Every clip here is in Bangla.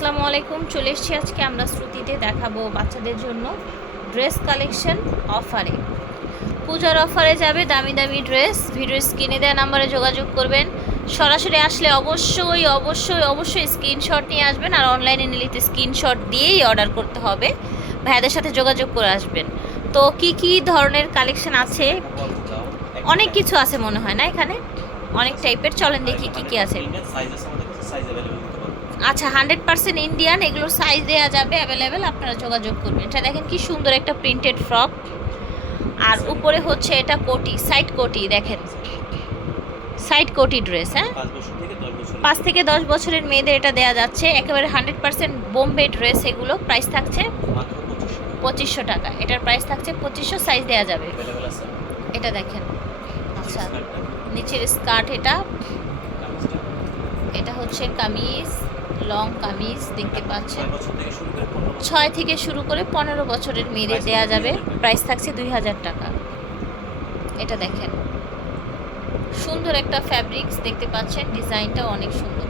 আসসালামু আলাইকুম, চলে এসেছি আজকে আমরা শ্রুতিতে, দেখাবো বাচ্চাদের জন্য ড্রেস কালেকশন অফারে পূজার অফারে যাবে দামি দামি ড্রেস ভিডিও স্ক্রিনে দেওয়া নাম্বারে যোগাযোগ করবেন। সরাসরি আসলে অবশ্যই অবশ্যই অবশ্যই স্ক্রিনশট নিয়ে আসবেন আর অনলাইনে নিলে স্ক্রিনশট দিয়েই অর্ডার করতে হবে। ভাইয়াদের সাথে যোগাযোগ করে আসবেন। তো কি কি ধরনের কালেকশন আছে? অনেক কিছু আছে মনে হয় না এখানে? অনেক টাইপের চলেন দেখি কি কি আছে। আচ্ছা হান্ড্রেড পার্সেন্ট ইন্ডিয়ান এগুলোর সাইজ দেওয়া যাবে অ্যাভেলেবেল আপনারা যোগাযোগ করবেন। এটা দেখেন কি সুন্দর একটা প্রিন্টেড ফ্রক আর উপরে হচ্ছে এটা কোটি সাইড কোটি দেখেন। সাইড কোটি ড্রেস হ্যাঁ? পাঁচ থেকে দশ বছরের মেয়েদের এটা দেওয়া যাচ্ছে। একেবারে হান্ড্রেড পার্সেন্ট বোম্বে ড্রেস এগুলো প্রাইস থাকছে পঁচিশশো টাকা। এটার প্রাইস থাকছে পঁচিশশো সাইজ দেওয়া যাবে। এটা দেখেন। আচ্ছা নিচের স্কার্ট এটা। এটা হচ্ছে কামিজ। লং কামিজ দেখতে পাচ্ছেন। ছয় থেকে শুরু করে পনেরো বছরের মেয়েদের দেওয়া যাবে। প্রাইস থাকছে দুই হাজার টাকা। এটা দেখেন। সুন্দর একটা ফ্যাব্রিক্স দেখতে পাচ্ছেন। ডিজাইনটা অনেক সুন্দর।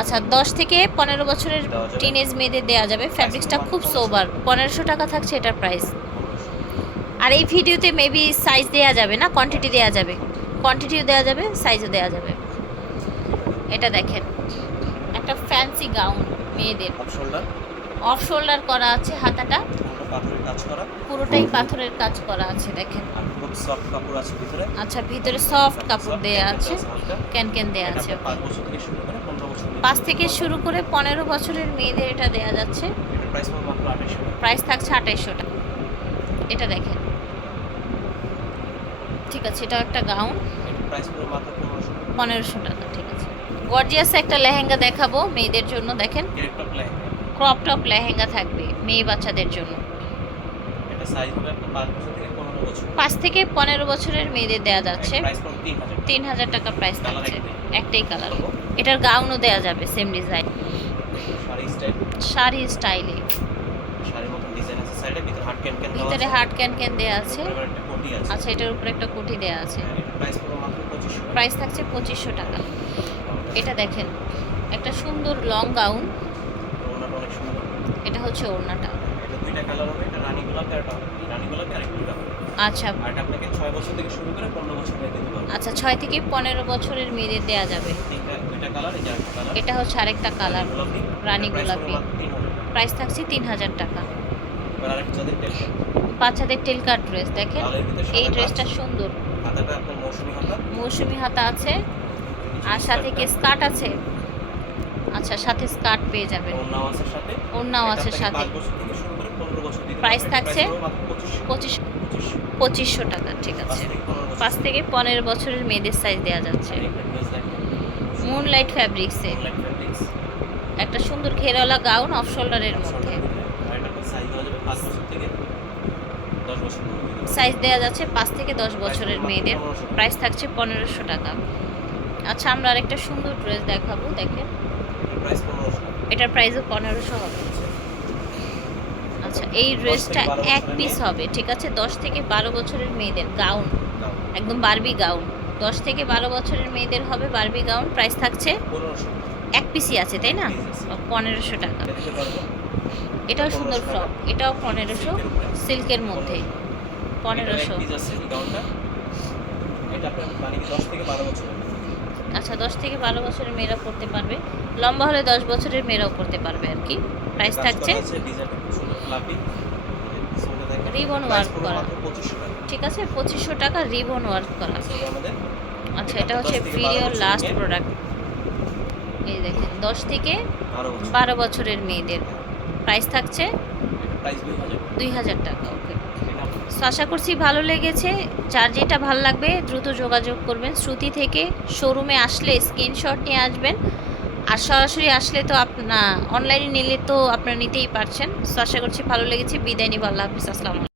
আচ্ছা দশ থেকে পনেরো বছরের টিনেজ মেয়েদের দেওয়া যাবে। ফ্যাব্রিক্সটা খুব সোবার পনেরোশো টাকা থাকছে এটার প্রাইস আর এই ভিডিওতে মেবি সাইজ দেওয়া যাবে না? কোয়ান্টিটি দেওয়া যাবে। কোয়ান্টিটিও দেওয়া যাবে সাইজও দেওয়া যাবে। এটা দেখেন। একটা ফ্যান্সি গাউন মেয়েদের। অফ শোল্ডার করা আছে হাতাটা। পাথরের কাজ করা? পুরোটাই পাথরের কাজ করা আছে দেখেন। খুব সফট কাপড় আছে ভিতরে? আচ্ছা ভিতরে সফট কাপড় দেয়া আছে। ক্যান ক্যান দেয়া আছে পাঁচ থেকে শুরু করে পনেরো বছরের মেয়েদের এটা দেয়া যাচ্ছে। প্রাইস থাকছে আঠাইশশো টাকা। এটা দেখেন। ঠিক আছে এটাও একটা গাউন পনেরোশো টাকা ঠিক আছে। গর্জিয়াস একটা লেহেঙ্গা দেখাবো মেয়েদের জন্য দেখেন। Crop top lehenga. থাকবে মেয়ে বাচ্চাদের জন্য। পাঁচ থেকে পনেরো বছরের মেয়েদের দেওয়া যাচ্ছে। তিন হাজার টাকা। প্রাইস থাকছে একটাই। কালার এটার গাউনও দেওয়া যাবে সেম ডিজাইন শাড়ি স্টাইলে ভিতরে হার্ড ক্যান ক্যান দেওয়া আছে। আচ্ছা এটার উপরে একটা কোটি দেওয়া আছে। প্রাইস থাকছে পঁচিশশো টাকা। এটা দেখেন একটা সুন্দর লং গাউন এটা হচ্ছে ওড়নাটা। আচ্ছা। আচ্ছা ছয় থেকে পনেরো বছরের মেয়েদের দেওয়া যাবে। এটা হচ্ছে আরেকটা কালার রানী গোলাপি প্রাইস থাকছে তিন হাজার টাকা। বাচ্চাদের টেলকার ড্রেস দেখেন? এই ড্রেসটা সুন্দর। মৌসুমি হাতা আছে। আর সাথে কি স্কার্ট আছে? আচ্ছা সাথে স্কার্ট পেয়ে যাবে ওড়নাও আছে সাথে। প্রাইস থাকছে পঁচিশ পঁচিশশো। টাকা ঠিক আছে। পাঁচ থেকে পনেরো বছরের মেয়েদের সাইজ দেওয়া যাচ্ছে। মুনলাইট ফ্যাব্রিক্সে একটা সুন্দর ঘেরওয়ালা গাউন অফ শোল্ডারের মধ্যে। সাইজ দেওয়া যাচ্ছে পাঁচ থেকে দশ বছরের মেয়েদের। প্রাইস থাকছে পনেরোশো টাকা। আচ্ছা আমরা আরেকটা সুন্দর ড্রেস দেখাবো দেখেন। এটার প্রাইসও পনেরোশো। হবে। আচ্ছা এই ড্রেসটা এক পিস হবে ঠিক আছে? দশ থেকে বারো বছরের মেয়েদের গাউন। একদম বারবি গাউন। দশ থেকে বারো বছরের মেয়েদের হবে বারবি গাউন। প্রাইস থাকছে এক পিসই আছে তাই না? পনেরোশো টাকা। এটাও সুন্দর ফ্রক। এটাও পনেরোশো। সিল্কের মধ্যে। পনেরোশো। আচ্ছা দশ থেকে বারো বছরের মেয়েরা পড়তে পারবে। লম্বা হলে দশ বছরের মেয়েরাও পড়তে পারবে আর কি। প্রাইস থাকছে। রিবন ওয়ার্ক করা। ঠিক আছে পঁচিশশো টাকা রিবন ওয়ার্ক করা। আচ্ছা এটা হচ্ছে ভিডিওর লাস্ট প্রোডাক্ট এই দেখেন দশ থেকে বারো বছরের মেয়েদের। প্রাইস থাকছে দুই হাজার। টাকা ওকে আশা করছি ভালো লেগেছে। যার যেটা ভালো লাগবে, দ্রুত যোগাযোগ করবেন। শ্রুতি থেকে শোরুমে আসলে স্ক্রিনশট নিয়ে আসবেন। আর সরাসরি আসলে তো আপনার অনলাইনে নিলে তো আপনারা নিতেই পারছেন। আশা করছি ভালো লেগেছে। বিদায় নিব। আল্লাহ হাফিজ। আসসালামু